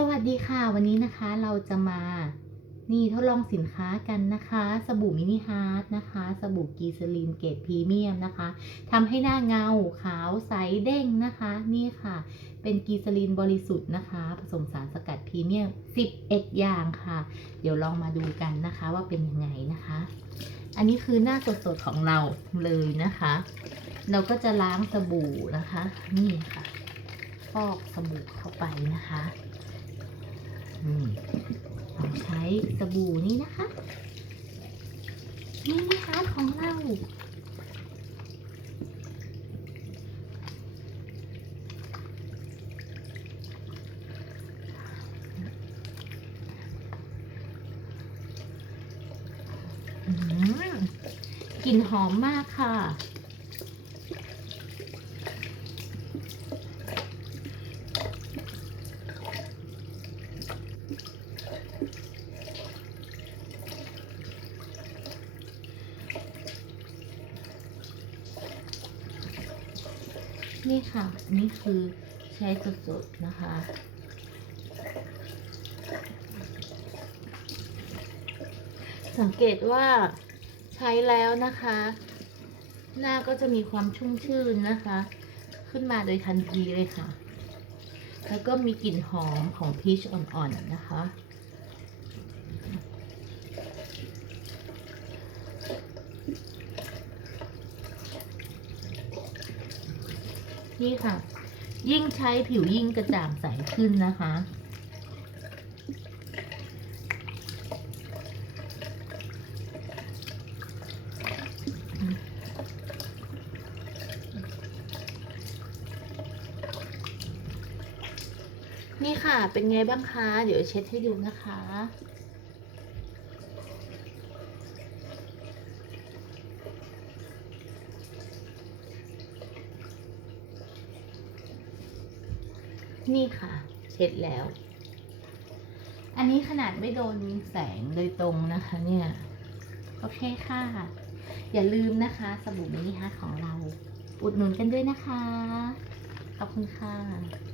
สวัสดีค่ะ วันนี้นะคะเราจะมานี่ทดลองสินค้ากันนะคะ สบู่มินิฮาร์ดนะคะ สบู่กีซลีนเกรดพรีเมียมนะคะทำให้หน้าเงาขาวใสเด้งนะคะ นี่ค่ะ เป็นกีซลีนบริสุทธิ์นะคะ ผสมสารสกัดพรีเมียม 11 อย่างค่ะ เดี๋ยวลองมาดูกันนะคะว่าเป็นยังไงนะคะ อันนี้คือหน้าสดๆของเราเลยนะคะ เราก็จะล้างสบู่นะคะ นี่ค่ะ ฟอกสบู่เข้าไปนะคะ สบู่นี้นะคะนี่นะคะของเราอืมกลิ่นหอมมากค่ะ นี่ค่ะ นี่คือใช้สดๆนะคะ สังเกตว่าใช้แล้วนะคะ หน้าก็จะมีความชุ่มชื่นนะคะ ขึ้นมาโดยทันทีเลยค่ะ แล้วก็มีกลิ่นหอมของพีชอ่อนๆนะคะ นี่ค่ะ ยิ่งใช้ผิวยิ่งกระจ่างใสขึ้นนะคะ นี่ค่ะเป็นไงบ้างคะ เดี๋ยวเช็ดให้ดูนะคะ นี่ค่ะ เช็ดแล้ว อันนี้ขนาดไม่โดนแสงโดยตรงนะคะ เนี่ย โอเคค่ะ อย่าลืมนะคะสบู่มินิฮาร์ทของเรา อุดหนุนกันด้วยนะคะ ขอบคุณค่ะ